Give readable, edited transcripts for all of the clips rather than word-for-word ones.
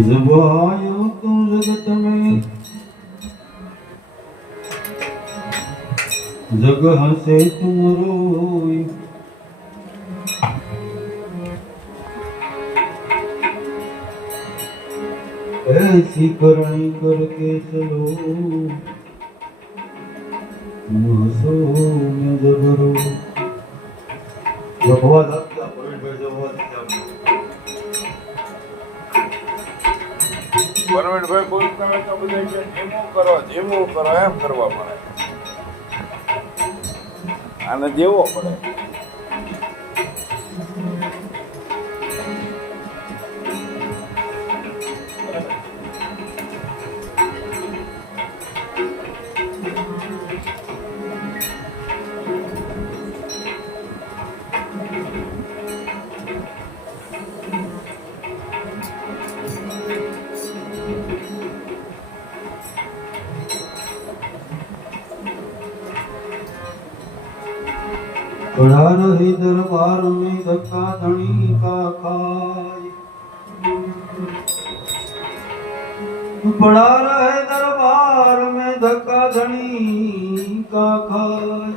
जब आयो तुम जगत में जग हंसे तुम रोई, ऐसी करनी करके चलो तुम हंसो मैं जब रो। भगवान आपका प्रवीणભાઈ જવા પરવીનભાઈ બોલતા હોય તો બધા ધીમું કરો એમ કરવા પડે, આને દેવો પડે. पड़ा रहे दरबार में धक्का धनी का खाए, पड़ा रहे दरबार में धक्का धनी का खाए,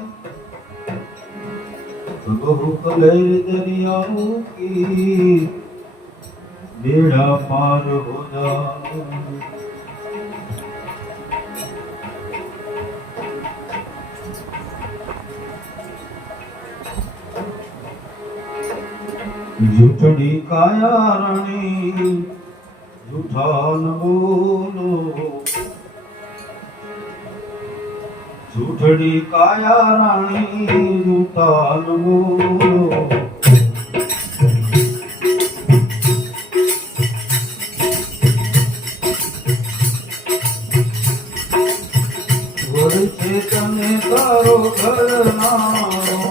बहु कलेर दरियाओं की बेड़ा पार हो जाए। झूठड़ी काया रानी झूठा न बोलो, झूठड़ी काया रानी झूठा न बोलो, वर्षे तने तारो घर नारो,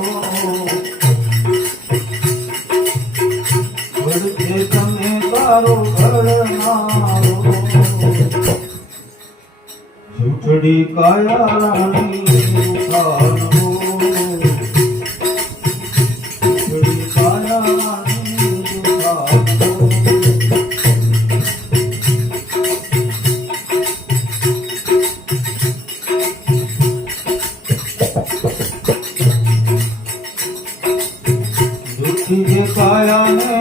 तने तारो घर नारो, झूठड़ी काया रानी झूठा न बोलो, झूठड़ी काया रानी झूठा न बोलो। झूठी ये काया ने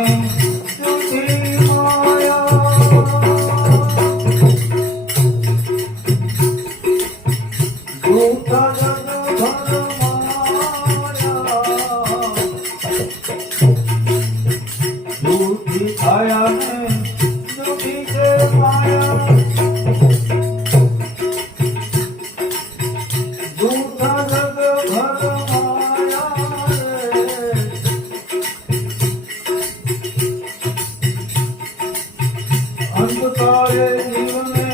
अंधकारे जीवने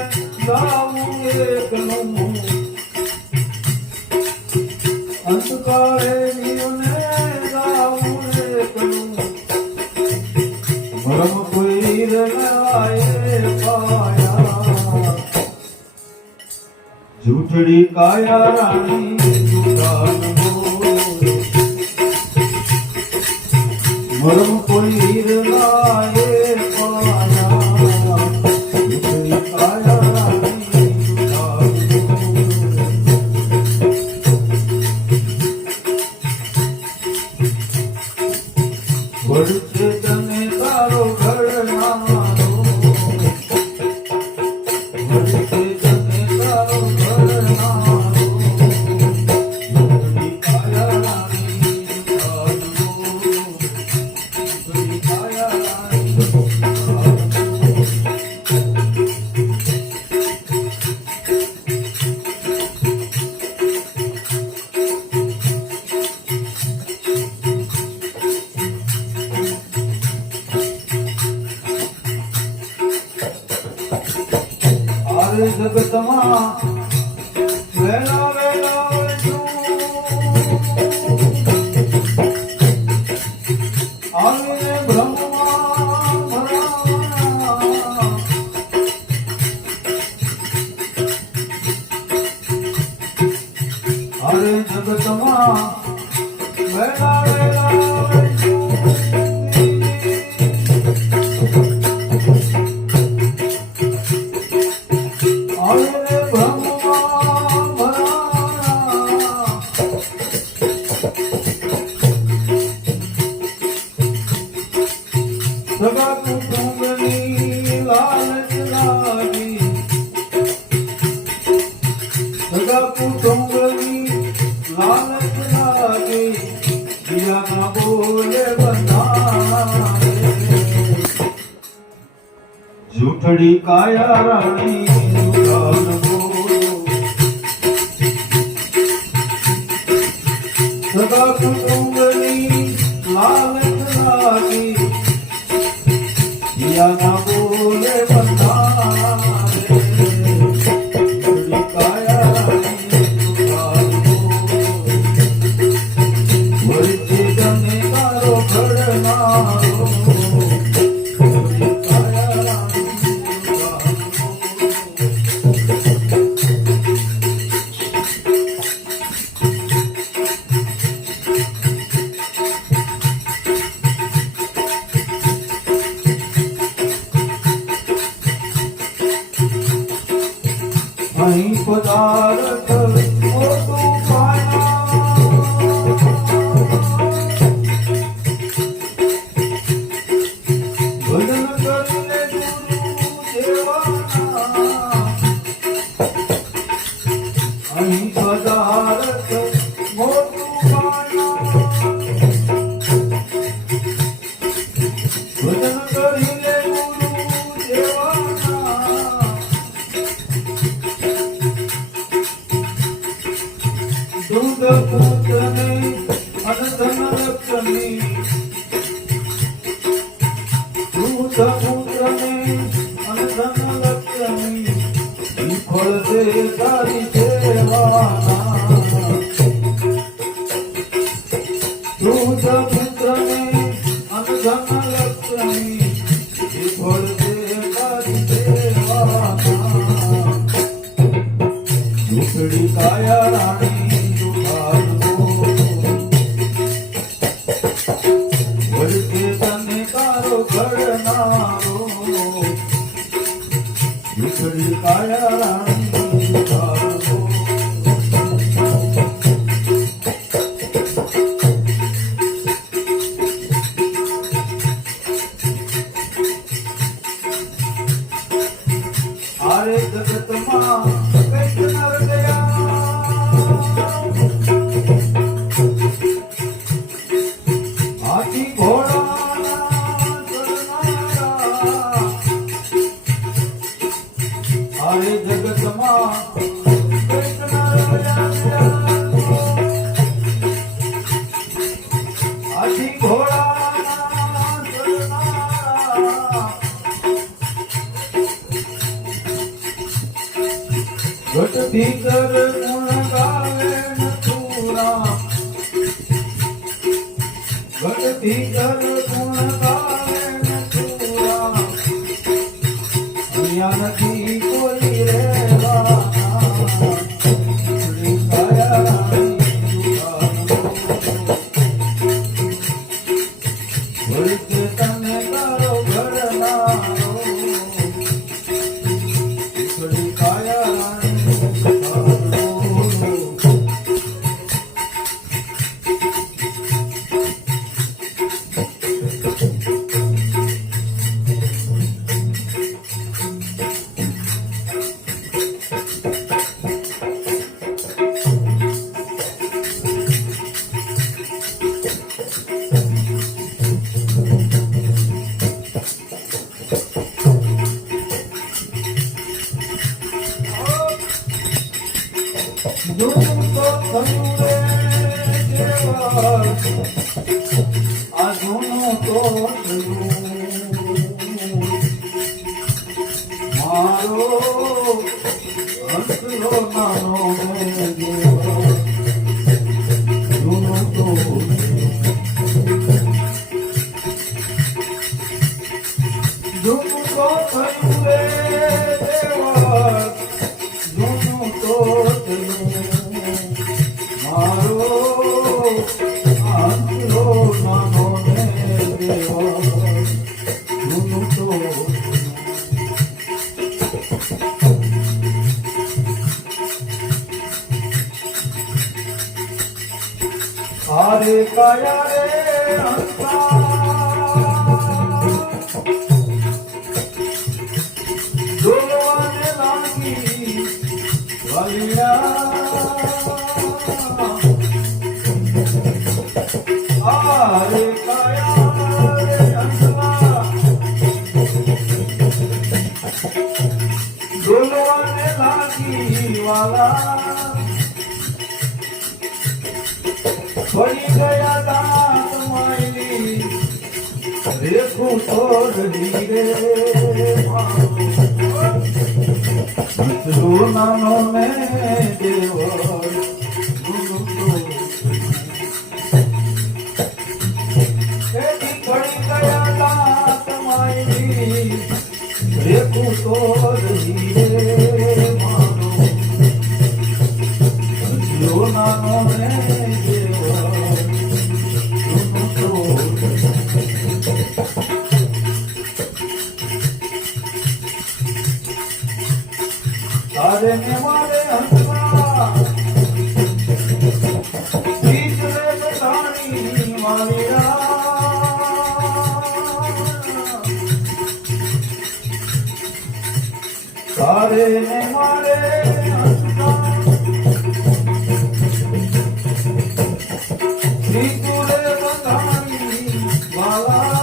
जाऊं एकलो, अंधकारे जीवने जाऊं एकलो, ब्रह्म कोई रनाए पाया, झूठड़ी काया रानी झूठा न बोलो, ब्रह्म कोई रनाए पाया, वर्षे तने तारो घर नारो, वर्षे तने तारो घर नारो, झूठड़ी काया रानी झूठा न बोलो, झूठड़ी काया रानी झूठा न बोलो। जगतमा वेला वेला आवे ब्रह्मा अरे जगतमा वेला वेला દુખડી કાયા રાણી ગાન બોલો સદા કુટુંબની લાલચ લાગી યા ના બોલે બંધારે દુખડી કાયા રાણી ગાન બોલો વળતે તને તારો ઘડનારો અહીં પદાર્થ મોટું પાયા ભજન કરીને ગુરુ દેવાના અહીં પદાર્થ મોટું પાયા ભજન કરીને ગુરુ દેવાના દૂધ પુત્રને અનધન લક્ષ્મી દૂધ પુત્રને અનધન લક્ષ્મી ફળ દે તારી સેવાના દૂધ પુત્રને અનધન લક્ષ્મી ફળ દે તારી સેવાના દુખડી કાયા રાણી વળતે તને તારો ઘડનારો દુખડી કાયા રાણી તારો આરે જગતમાં કંઈક નર ગયા હાથી ઘોડાના ચરનારા આરે જગતમાં કંઈક નર ગયા હાથી ઘોડાના ચરનારા ઘટ ભીતર ગુણ ગાવે નથુરા ઘટ ભીતર ગુણ ગાવે નથુરા અહીંયા નથી કોઈ રહેવાના દુખડી કાયા રાણી વળતે તને તારો ઘડનારો દુખડી કાયા રાણી જૂનું તો થયું રે દેવા આ જૂનું તો થયું મારો હંસલો નાનો મે દેવા જૂનું તો જૂનું તો થયું રે દેવા જૂનું તો મારો આંતરો નાનો ને દેવા જૂનું તો આરે કાયા રે હંસા ડોલવાને લાગી આરે કાયા રે હંસા લાગી વાલા પડી ગયા દાંત માયલી રેખું છોડલી રે હસલો નાનો મેં દેવર પડી ગયા દાંત માયલી રેખું છોડલી રે મારો હસલો નાનો મેં તારે ને મારે હસવા ગીત રે બધાની મારી તારે ને મારે હસવા ગીત રે બધાની વાલા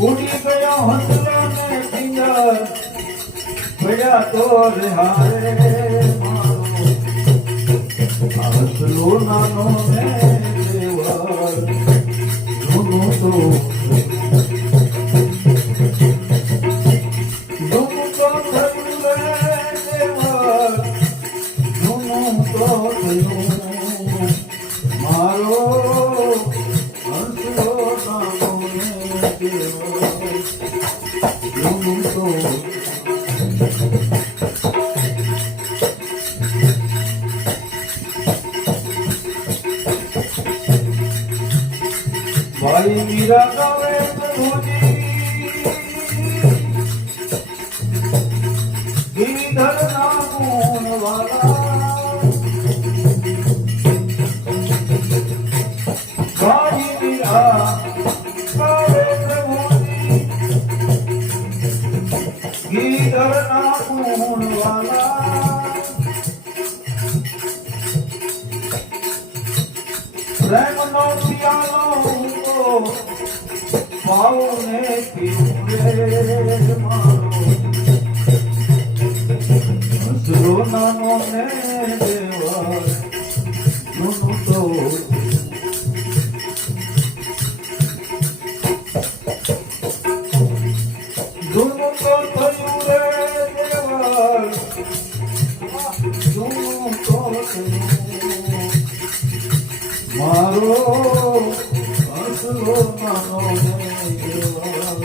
ઉડી ગયો હસલો ને પિંગર ભયા તો રે હારે મારો હસલો નાનો ને દેવર નું તો મારો હસલો નાનો ને દેવર નું તો ભાઈ મીરા ગાવે ગિરિધર ના ગુણ વાલા ભાઈ મીરા ગાવે ગિરિધર ના ગુણ વાલા પ્રેમ નો પિયાલો પાઉને પીરે મારો હસલો નાનો ને દેવર નું તો જૂનું તો થયું રે દેવર જૂનું તો થયું મારો હસલો નાનો ને દેવર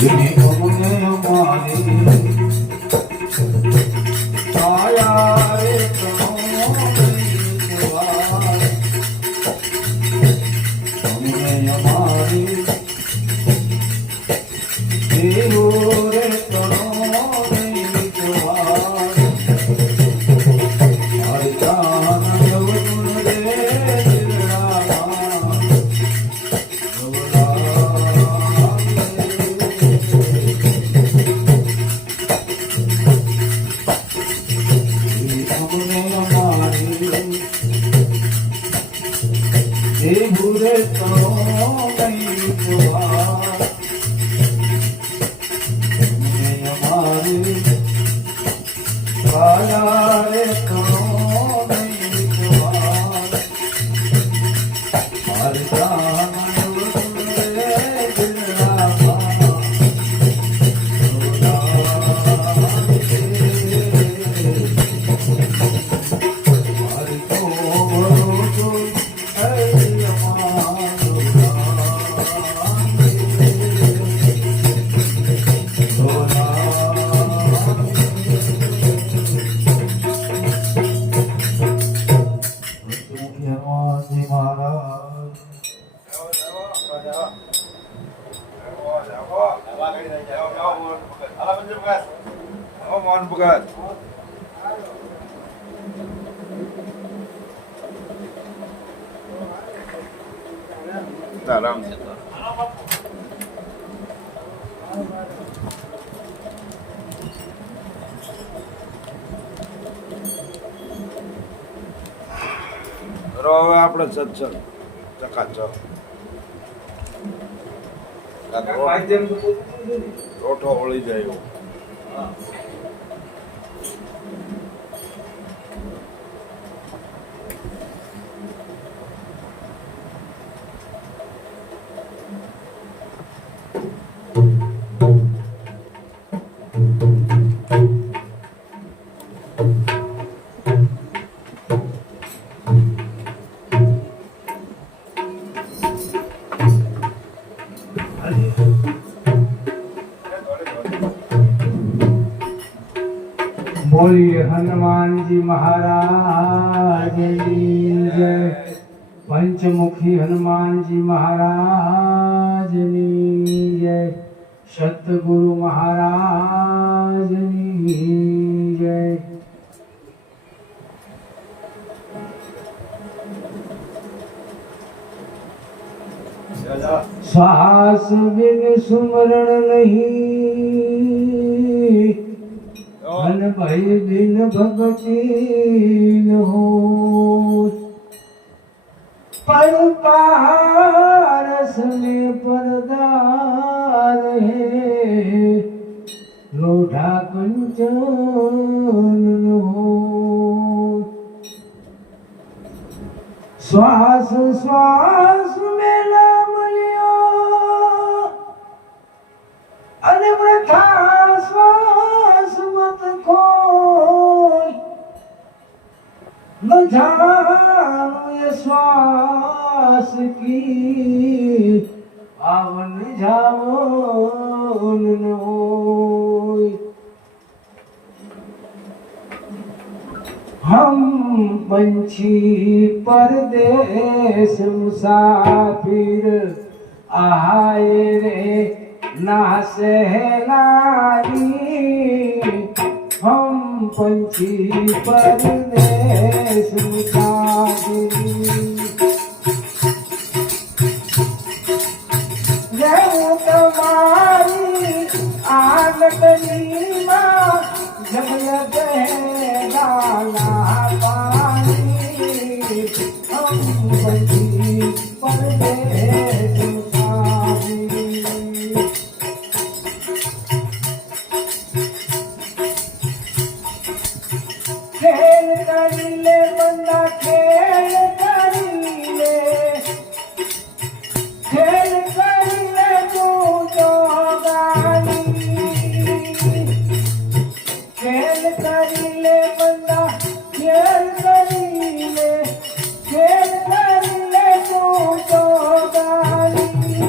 जिन्हें हमने हमारी आया रे हमने हमारी देहो रे हर जान जवन रे बुरे तो नहीं हुआ हमारी काया रे तो नहीं हुआ ભગત સીતારામ સીતારામ કરો હવે આપણે સત્સંગ ચકાચક રોઠો વળી જાય એવું बोलिए हनुमान जी महाराज की जय। पंचमुखी हनुमान जी महाराज की जय। सतगुरु महाराज की जय। सास बिन सुमरण नहीं, मन भय बिन भगति न हो। पर पारस में परदार है, लोढ़ा कंचन न हो। श्वास श्वास में नाम लियो, अने वृथा श्वास मत खोय। न जानो ये श्वास की आवन जावन न होय। हम पंछी परदेश मुसाफिर आए रे ना सहलारी। हम पंछी परदेश मुसाफिर रहूं तुम्हारी आगतनी माँ, जब लग डाला पानी। हम पंछी परदेश मुसाफिर खेल करीले बंदा खेल करीले, खेल करीले तू तो गानी। खेल करीले बंदा खेल करीले, खेल करीले तू तो गानी।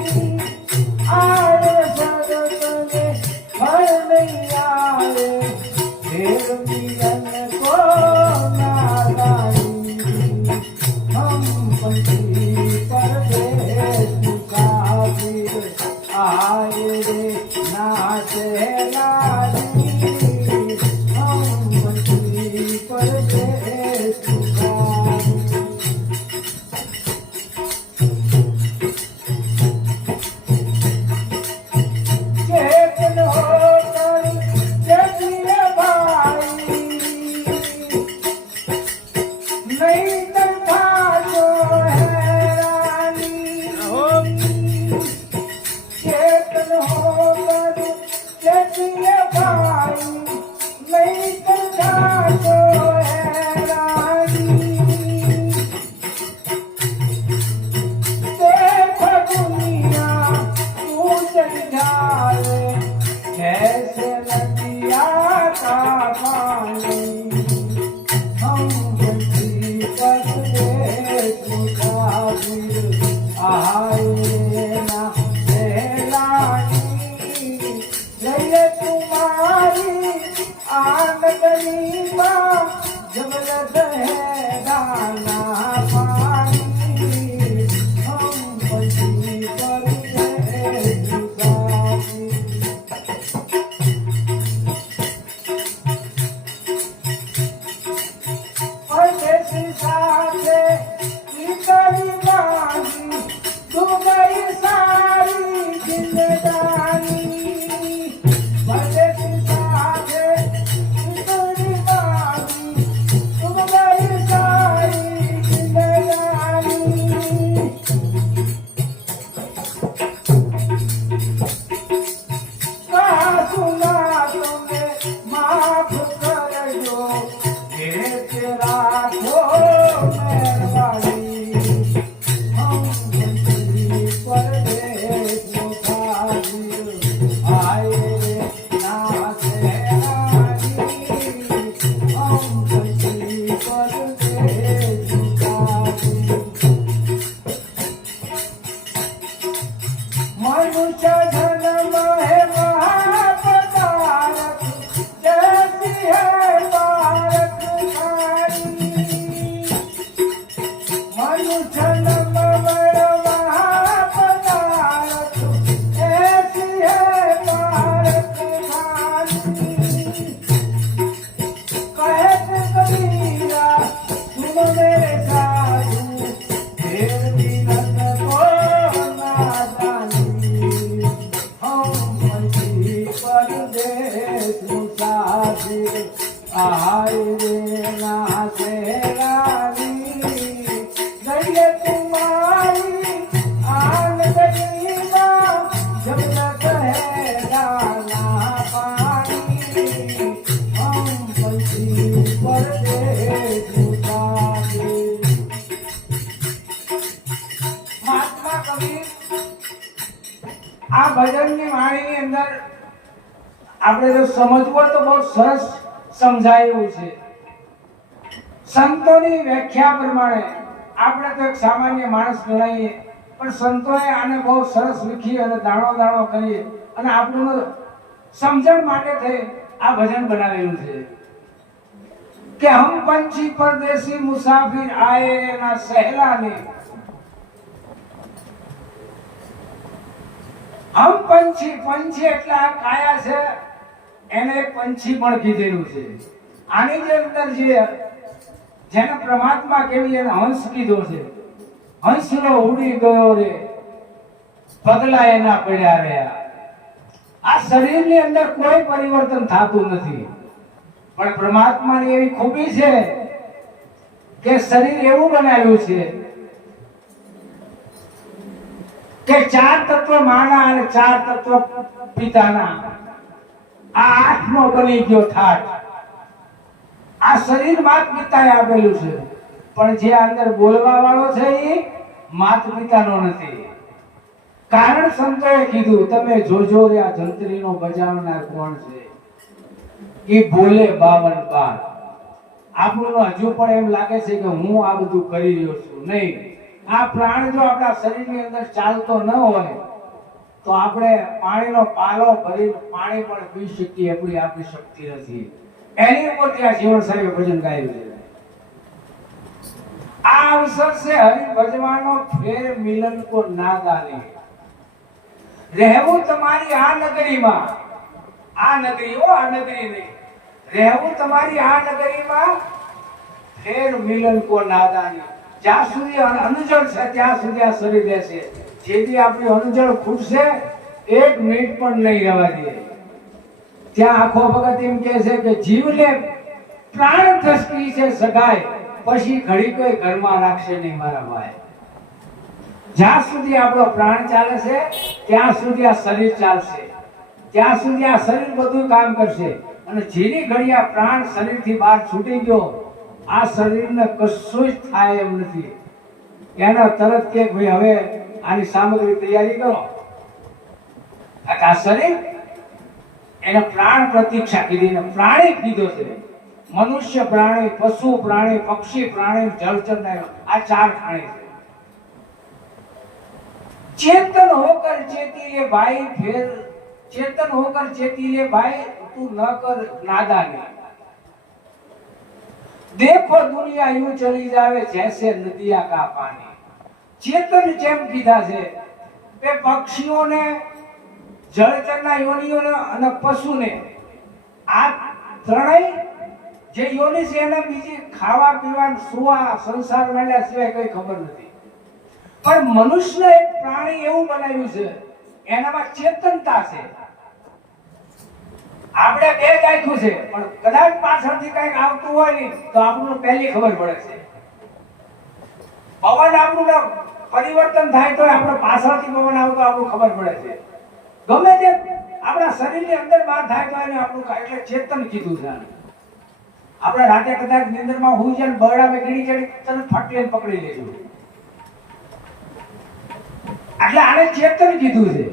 आए सगत में फल नहीं आए, खेल मिलन को नादानी। हम पंछी परदेश मुसाफिर आए रे ना सहलानी। हम पंछी परदेश मुसाफिर चेतन होकर जगिए भाई, नहीं तथा जो हैरानी। चेतन होकर जगिए भाई, नहीं तथा जो हैरानी। देख दुनिया तू चल जाए, कैसे नदिया का पानी। हम पंछी परदेश मुसाफिर आए ना सहलानी। जय तुम्हारी आन गरीबा, जब लग है दाना पानी। हम पंछी परदेश मुसाफिर સાથે ઈતરી બાંધી તું ગઈ સારી જિંદગાની પરદેશી સાથે ઈતરી બાંધી તું ગઈ સારી જિંદગાની सुना तुमने माफ करजो हे तेरा को मेहरबानी हम जिंदगी परदेश मुसाफिर आए ना से रानी हम जिंदगी परदेश मुसाफिर मनुष्य जन्म है महापदारक जैसी है भारत खानी मनुष्य जन्म बड़ा महापदारक ऐसी है भारत खानी कहते कबीरा सुन मेरे साधु फिर भी नंद को नादानी हम मंजी परदेश मुसाफिर आए रे ना से रानी गई तुम्हारी आन गई माँ जब तक है दाना पानी हम मंजी परदेश मुसाफिर महात्मा कबीर આ ભજનની વાણીની અંદર આપણે જો સમજવું હોય તો બહુ સરસ સમજાયું છે સંતોની વ્યાખ્યા પ્રમાણે આપણે તો એક સામાન્ય માણસ ગણાઈએ પણ સંતોએ આને બહુ સરસ લીખી અને દાણો દાણો કરી અને આપણું સમજણ માટે થઈ આ ભજન બનાવેલું છે કે હમ પંછી પરદેશી મુસાફિર આए ના સહેલાને હમ પંછી પંછી એટલે આ કાયા છે એને એક પંછી પણ કીધેલું છે આની જે અંદર જેને પરમાત્મા કેવી એને હંસ કીધો છે હંસનો ઉડી ગયો રે પગલા એના પડ્યા રહ્યા આ શરીરની અંદર કોઈ પરિવર્તન થતું નથી પણ પરમાત્માની એવી ખૂબી છે કે શરીર એવું બનાવ્યું છે કે ચાર તત્વ માના અને ચાર તત્વ પિતાના આ આઠનો બની ગયો ઠાઠ આ શરીર માત પિતાએ આપેલું છે પણ જે અંદર બોલવા વાળો છે એ માત પિતાનો નથી કારણ સંતોએ કીધું તમે જોજો રે આ જંત્રીનો બજાવનાર કોણ છે એ બોલે 52 બાર આપણને હજુ પણ એમ લાગે છે કે હું આ બધું કરી રહ્યો છું નહીં આ પ્રાણ જો આપણા શરીરની અંદર ચાલતો ન હોય તો આપણે પાણીનો પાલો ભરી પાણી પણ પી શકીએ એટલી આપણી શક્તિ નથી એની ઉપરથી આ જીવન સાહેબ ભજન ગાયું છે આ અવસર છે હરિ ભજવાનો ફેર મિલન કો નાદાને રહેવું તમારી આ નગરીમાં આ નગરી નહીં રહેવું તમારી આ નગરીમાં ફેર મિલન કો નાદાની જ્યાં સુધી અનુજળ છે ત્યાં સુધી આ શરીર રહેશે જેથી આપણી અનુજળ ખૂટશે 1 મિનિટ પણ નહીં રહેવા દે ત્યાં આખો ભગત એમ કહે છે કે જીવને પ્રાણ થસકી છે સગાય પછી ઘડી કોઈ ઘરમાં રાખશે નહીં મારા ભાઈ જ્યાં સુધી આપણો પ્રાણ ચાલે છે ત્યાં સુધી આ શરીર ચાલશે ત્યાં સુધી આ શરીર બધું કામ કરશે અને જેની ઘડી આ પ્રાણ શરીરથી બહાર છૂટી ગયો આ શરીરને કશું જ થાય એમ નથી એનો તરત કે ભાઈ હવે આની સામગ્રી તૈયારી કરો આ શરીર એને પ્રાણ પ્રતીક્ષા કીધી ને પ્રાણી કીધો છે મનુષ્ય પ્રાણી પશુ પ્રાણી પક્ષી પ્રાણી જળચર આ 4 પ્રાણી છે चेतन होकर चेती ले भाई फिर चेतन होकर चेती ले भाई तू न कर नादानी देखो दुनिया यूं चली जावे जैसे नदिया का पानी चेतन જેમ કીધા છે કે પક્ષીઓને જળચરના યોનીઓને અને પશુને આ ત્રણેય જે યોનિ છે એને બીજી ખાવા પીવા સુવા સંસાર મેળ્યા સિવાય કઈ ખબર નથી. પણ મનુષ્ય એક પ્રાણી એવું બનાવ્યું છે એનામાં ચેતનતા છે. આપણે બે ગાયકું છે પણ કદાચ પાછળથી કઈક આવતું હોય ને તો આપણને પહેલી ખબર પડે છે. પવન આપણું પરિવર્તન થાય તો આપણે પાછળથી પવન આવતો આપણને ખબર પડે છે. ગમે તે આપણા શરીરની અંદર બહાર થાય તો એને આપણું એટલે ચેતન કીધું છે. આપણે રાતે કદાચ નિંદરમાં હોઈ જાય ને બરડામાં કીડી ચડી તરત ફાટલીને પકડી લેશું. એટલે આને ચેતન કીધું છે.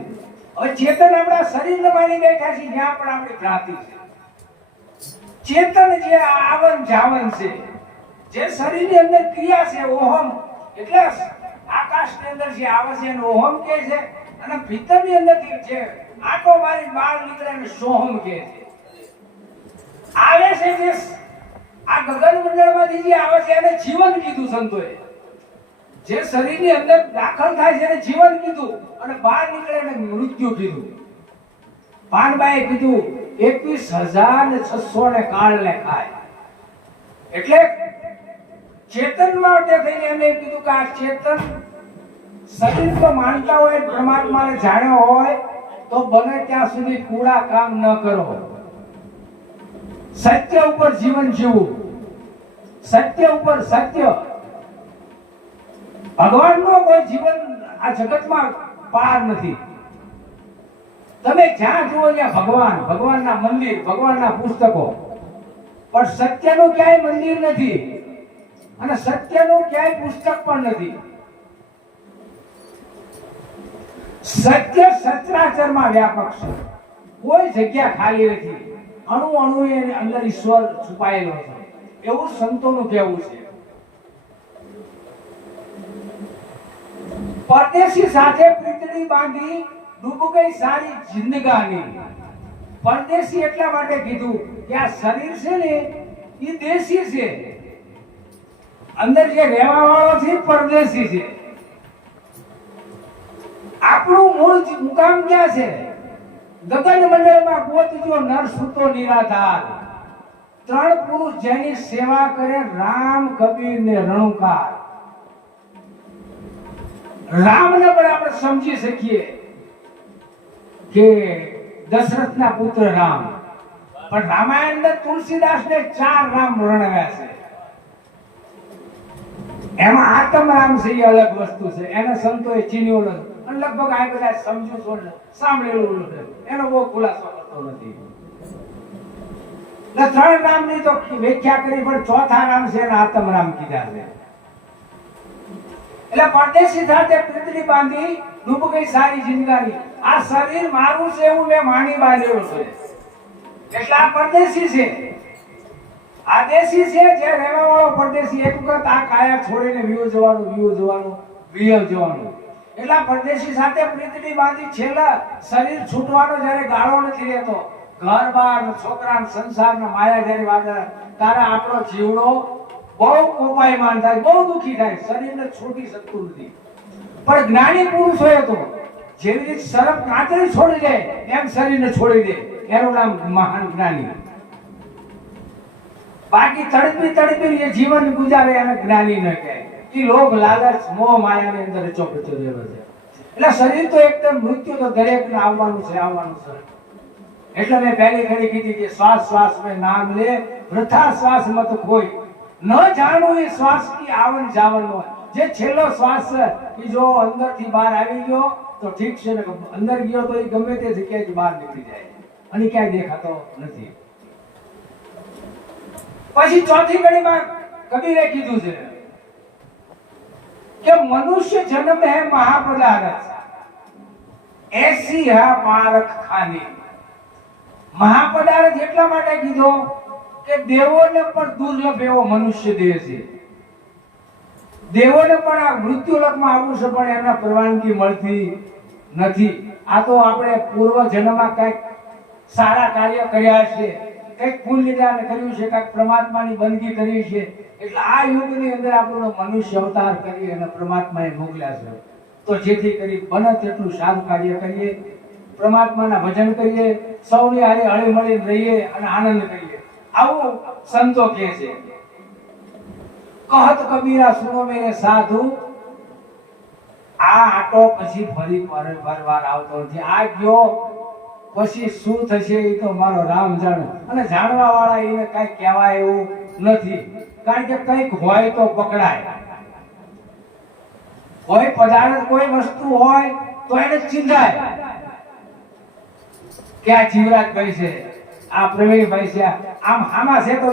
હવે ચેતન આપણા શરીરને માની બેઠા છે જ્યાં પણ આપણી ભ્રાંતિ છે. ચેતન જે આવન જાવન છે, જે શરીરની અંદર ક્રિયા છે, ઓહમ એટલે આકાશની અંદર જે આવે છે એને ઓહમ કહે છે, અને ભીતરની અંદરથી જે આંટો મારી બહાર નીકળે એને સોહમ કહે છે. આવે છે જે આ ગગન મંડળમાંથી જે આવે છે એને જીવન કીધું સંતોએ. જે શરીરની અંદર દાખલ થાય છે એને જીવન કીધું અને બહાર નીકળે એને મૃત્યુ કીધું. પાનબાઈએ કીધું 21,600 ને કાળ ને ખાય. એટલે ચેતન માટે થઈને એમને કીધું કે આ ચેતન શરીર તો માનતા હોય પરમાત્માને જાણ્યો હોય તો બને ત્યાં સુધી કૂડા કામ ન કરો. સત્ય ઉપર જીવન જીવવું, સત્ય ઉપર સત્ય. ભગવાનનો કોઈ જીવન આ જગતમાં પાર નથી. તમે જ્યાં જુઓ ત્યાં ભગવાન, ભગવાનના મંદિર, ભગવાનના પુસ્તકો, પણ સત્યનું ક્યાંય મંદિર નથી અને સત્યનું ક્યાંય પુસ્તક પણ નથી. સત્ય સચરાચરમાં વ્યાપક છે, કોઈ જગ્યા ખાલી નથી. અણુ અણુ એની અંદર ઈશ્વર છુપાયેલો છે, એવું સંતોનું કહેવું છે. પરદેશી સાથે પીતળી બાંધી ડૂબ ગઈ સારી જિંદગાની. પરદેશી એટલા માટે કીધું કે આ શરીર છે ને એ દેશી છે, અંદર જે રહેવા વાળો છે પરદેશી છે. આપણું મૂળ મુકામ ક્યાં છે? ગગન મંડળમાં ગોતજો નર સૂતો નિરાધાર. ત્રણ પુરુષ જેની સેવા કરે રામ, કબીર ને રણુકાર. રામને પણ આપણે સમજી શકીએ કે દશરથના પુત્ર રામ, પણ રામાયણના તુલસીદાસને 4 રામ વર્ણવ્યા છે. એમાં આત્મ રામ છે એ અલગ વસ્તુ છે, એને સંતોએ ચીન્યો નથી અને લગભગ આ બધા સમજુ છો સાંભળેલું છે, એનો બહુ ખુલાસો કરતો નથી. એટલે 3 રામની તો વ્યાખ્યા કરી, પણ ચોથા રામ છે એને આત્મ રામ કીધા છે. એટલે પરદેશી સાથે પીતળી બાંધી ડૂબ ગઈ સારી જિંદગાની. આ શરીર મારું છે એવું મેં માની બાંધ્યો છે, એટલે આ પરદેશી છે. આ દેશી છે, જે રહેવા વાળો પરદેશી. એક વખત આ કાયા છોડીને વિયો જવાનું. એટલે પરદેશી સાથે પીતળી બાંધી છેલ્લા શરીર છૂટવાનો જ્યારે ગાળો નથી રહેતો, ઘર બાર છોકરા સંસારના માયા જ્યારે વાદળ તારા આપણો જીવડો બહુ કોપાયમાન થાય, બહુ દુખી થાય, શરીરને છોડી શકતું નથી. પણ જ્ઞાની પુરુષ હોય તો જેવી રીતે સર્પ કાતરી છોડી દે એમ શરીરને છોડી દે, એનું નામ મહાન જ્ઞાની. બાકી તડપી એ જીવન ગુજારે એને જ્ઞાની ન કહેવાય. એ લોભ, લાલચ, મોહ માયાની અંદર ચોપડતો રહેલો છે. એટલે શરીર તો એકદમ મૃત્યુ તો દરેકને આવવાનું છે. એટલે મેં પહેલી ઘડી કીધી કે શ્વાસ શ્વાસ મેં નામ લે, વૃથા શ્વાસ મત ખોઈ. ન જાણવું એ શ્વાસ કી આવન જાવન હોય. જે છેલ્લો શ્વાસ એ જો અંદરથી બહાર આવી ગયો તો ઠીક છે, ને અંદર ગયો તો એ ગમે તે જગ્યાએથી બહાર નીકળી જાય અને ક્યાંય દેખાતો નથી. પછી ચોથી ઘડીમાં કબીરે કીધું છે કે મનુષ્ય જન્મ હે મહાપદારથ, એસી હા પારખ ખાની. મહાપદાર્થ એટલા માટે કીધો કે દેવોને પણ દુર્લભ એવો મનુષ્ય દેહ છે. દેવોને પણ આ મૃત્યુલોકમાં આવવું છે, પણ એના પરવાનગી મળતી નથી. આ તો આપણે પૂર્વ જન્મમાં કંઈક સારા કાર્ય કર્યા છે, કંઈક પુણ્યદાન કર્યું છે, કંઈક પરમાત્માની બંદગી કરી છે, એટલે આ યુગની અંદર આપણો મનુષ્ય અવતાર કરી અને પરમાત્માએ મોકલ્યા છે. તો જેથી કરી બને તેટલું સારું કાર્ય કરીએ, પરમાત્માના ભજન કરીએ, સૌની હારે હળી મળી રહીએ અને આનંદ કરીએ. આવું સંતો કહે છે કહત કબીરા સુનો મેરે સાધુ આ આટો પછી ફરી ફરવાર આવતો નથી આ ગયો પછી શું થશે એ તો મારો રામ જાણે અને જાણવા વાળા એને કઈ કહેવાય એવું નથી કારણ કે કંઈક હોય તો પકડાય કોઈ પદાર્થ કોઈ વસ્તુ હોય તો એને ચિંતાય કે આ જીવરાજભાઈ છે આ પ્રવીણભાઈ છે આમ હામાં છે તો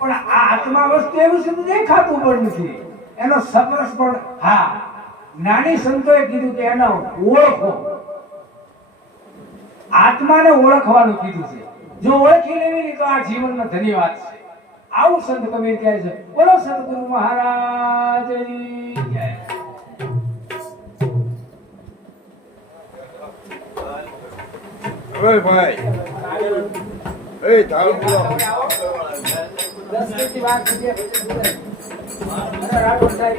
પણ આ આત્મા વસ્તુ એવું છે દેખાતું પણ નથી એનો સ્પર્શ પણ હા જ્ઞાની સંતોએ કીધું કે એનો ઓળખો આત્માને ઓળખવાનું કીધું છે જો ઓળખી લેવી ને તો આ જીવનનો ધન્યવાદ છે આવું સંત કબીર કહે છે બોલો સદગુરુ મહારાજની જય હવે ભાઈ એ ધારો બોલો 10 મિનિટની વાત કરીએ પછી બોલે અરે રાઠોડ સાહેબ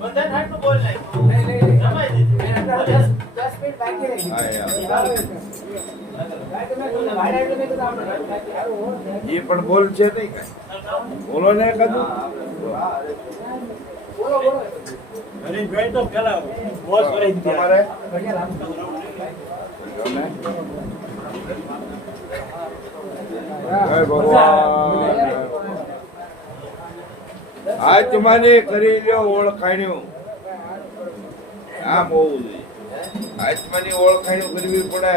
બધા નાટનું બોલ નાખ્યું નહીં સમય દે 10 મિનિટ બાકી રહી એ પણ બોલ છે નહીં કઈ બોલો ને કદું બોલો બોલો હરીશભાઈ તો પેલા બોસ કરી તમારે જય ભગવાન આત્માને કરી લ્યો ઓળખાણ્યું આમ હોવું જોઈએ આત્માની ઓળખાણ્યું કરવી પડે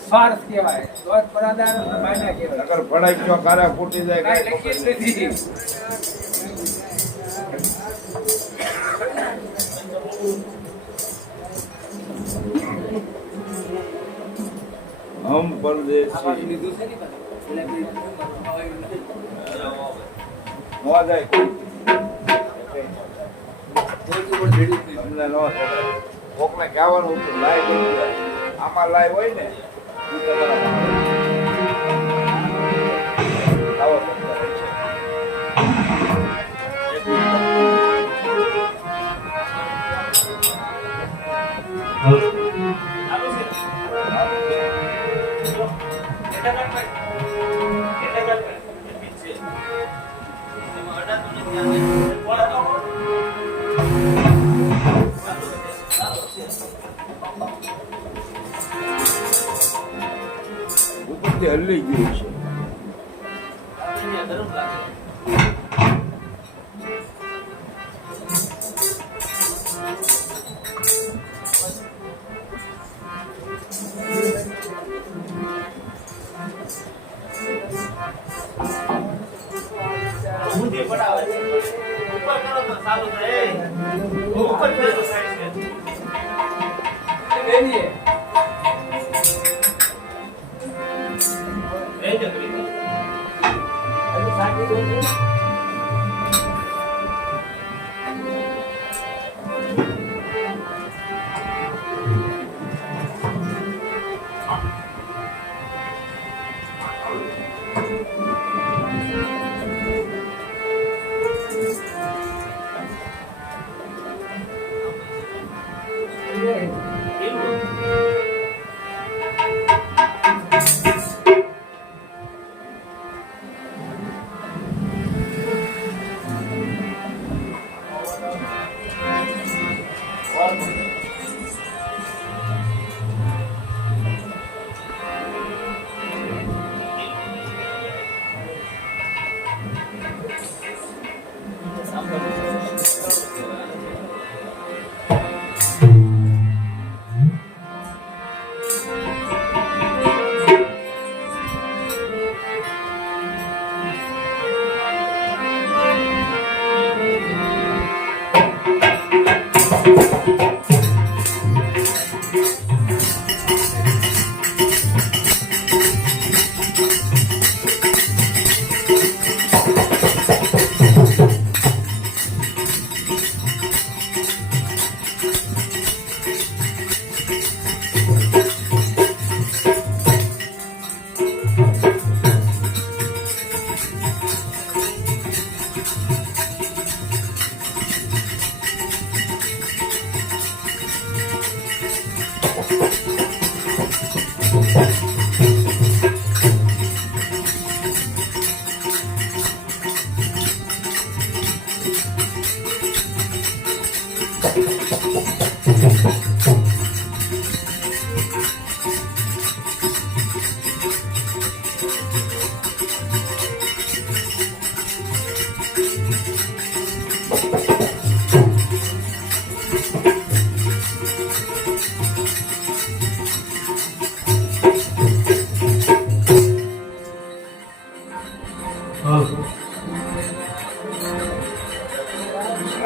સ્વાર્થ કહેવાય સ્વાર્થ પરાદાન માન્યા કહેવાય નકર ફડાઈ ગયો કારા ફૂટી જાય કાઈ લખી જ નથી હમ પરદેશી લીધું છે ને નો જાય તમને નો થાય કોકને કહેવાનું હતું લાય નહીં જાય આમાં લાય હોય ને ઈ તમારા આવો સંસ્કાર છે ઉપરથી હલી ગયું છે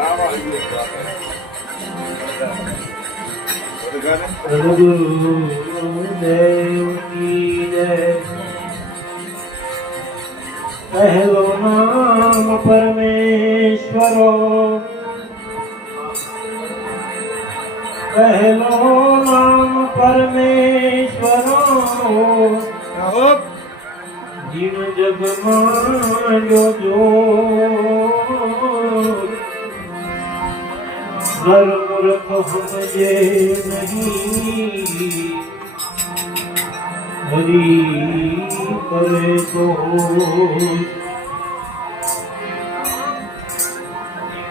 આવા જોઈએ તો આપણે. બધા ગાને? ગુરુદેવ કી જય. પહેલો નામ પરમેશ્વરો, પહેલો નામ પરમેશ્વરો, જીણ જગમાં જો ધર્મરખ સમજે નહીં, હરી કરે તો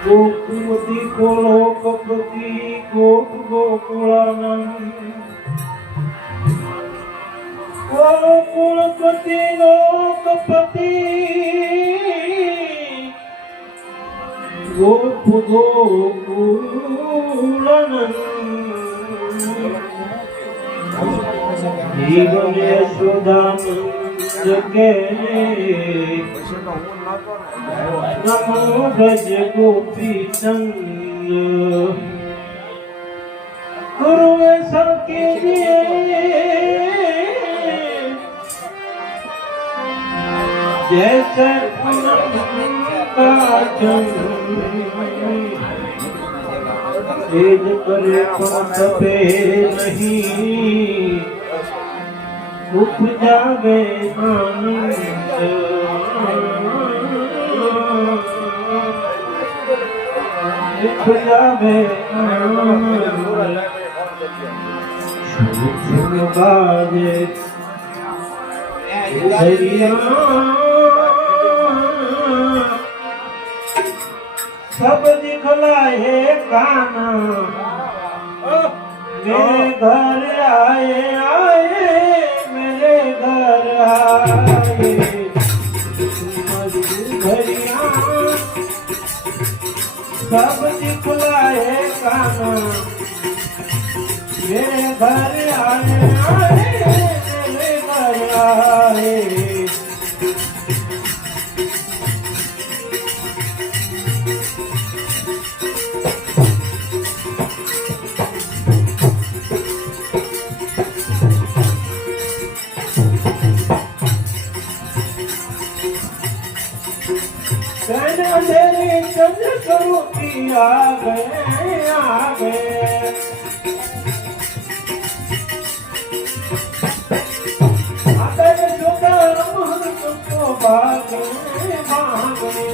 ગોકુમતી ગોલોકપતિ ગોપ ગોકુળાનંદ, ગોકુળપતિ લોકપતિ ગોપ ગોકુળાનંદ, જીવન યશોદાનંદ કે પૈસાનો હું નહોતો ને. નમો ભજ ગોપીચંદ, ગુરુએ સૌકી દિયે जैसे पूनम का चंद्र, तेज करे पंथ पे नहीं, उपजावे आनंद, उपजावे आनंद, शुभ बाजे दरिया सब दिखलाए काना, मेरे घर आए आए मेरे घर आए, घरिया सब दिखलाए काना, मेरे घर आए आए मेरे घर आए, अंधेरे चंद्र स्वरूपी आ गए आ गए, आकर जोड़ा हम तुमको भागे भागे,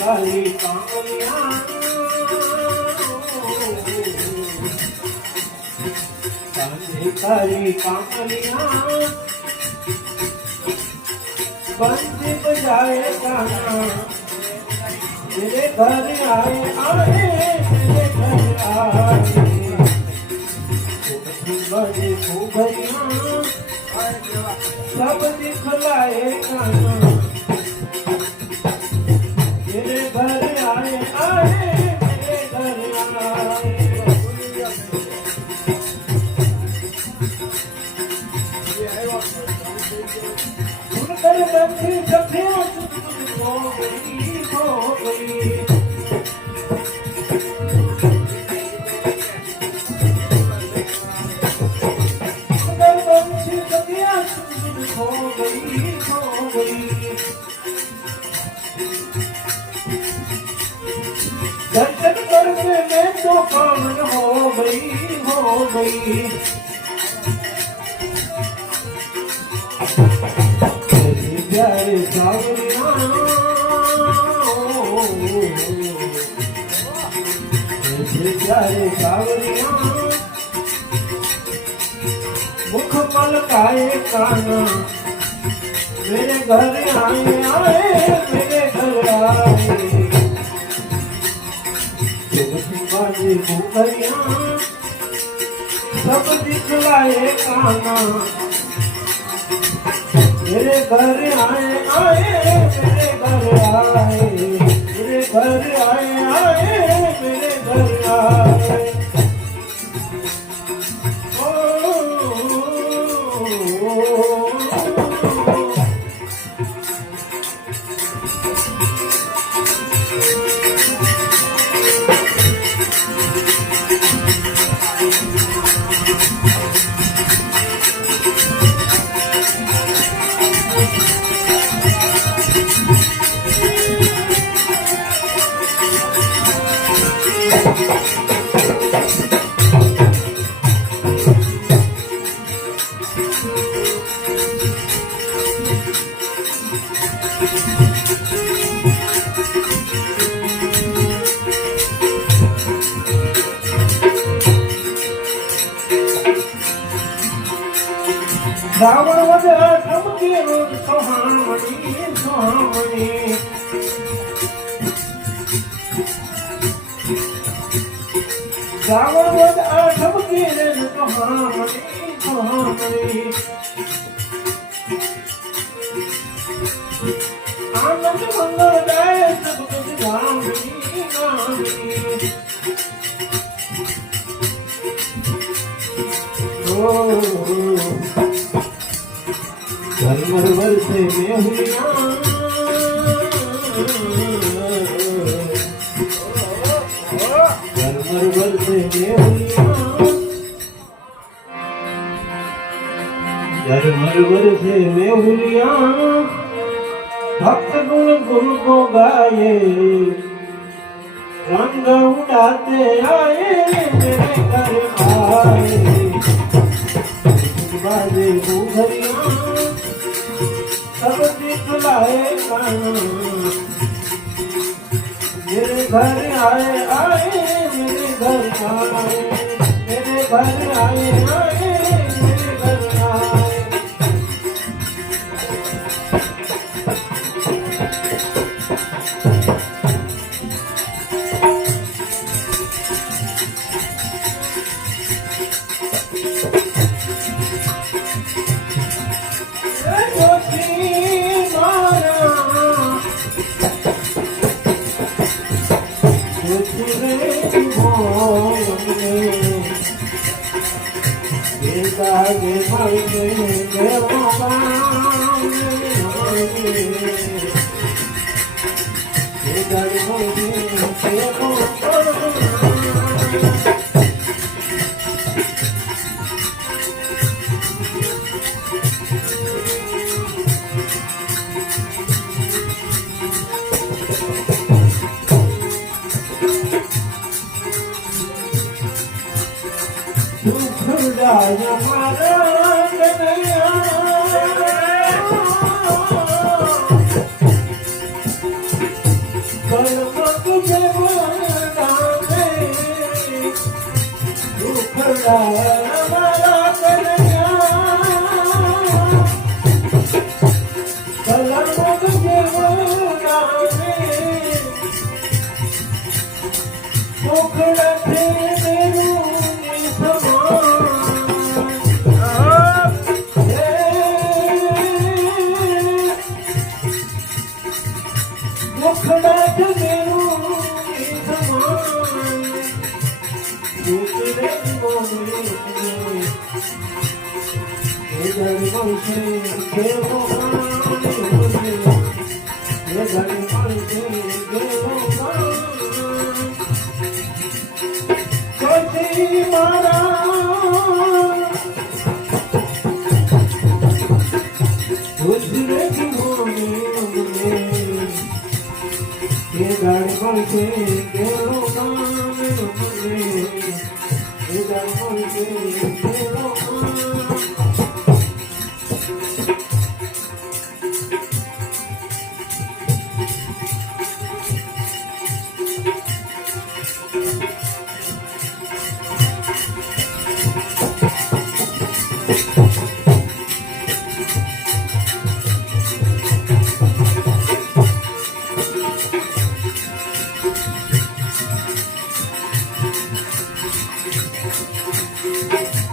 काली कांवरिया काली कांवरिया बंसी बजाए गाना, मेरे घर आए आए मेरे घर आए, बड़े खूबरिया सब दिखलाए गाना, मेरे घर आए आए मेरे घर आए, उनकर बंसी सखियां हो गई हो गई, उनकर बंसी सखियां हो गई हो गई, दर्शन करके मैं तो पावन हो गई हो गई, प्यारे सावरिया प्यारे सावरिया मुख पलकाए काना, मेरे घर आए आए मेरे घर आए बाजे घुघरिया सब दिखलाए काना मेरे घर आए आए मेरे घर आए मेरे घर आए आए मेरे घर आए रावण वध ठमके रोज सोहामणी सोहामणी रावण वध ठमके रोज सोहामणी सोहामणी आनंद मंगल गाय सब कुछ गावणी गावणी झरमर बरसे मेहुलियाँ झरमर बरसे मेहुलियाँ झरमर बरसे मेहुलियाँ भक्त गुण गुरु को गाए रंग उड़ाते आए मेरे घर आए बाजे घुघरिया सब दिखलाए काना मेरे घर आए आए मेरे घर आए मेरे घर आए आए मेरे घर आए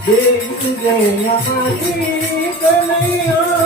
દેખ જય અમારી કનૈયા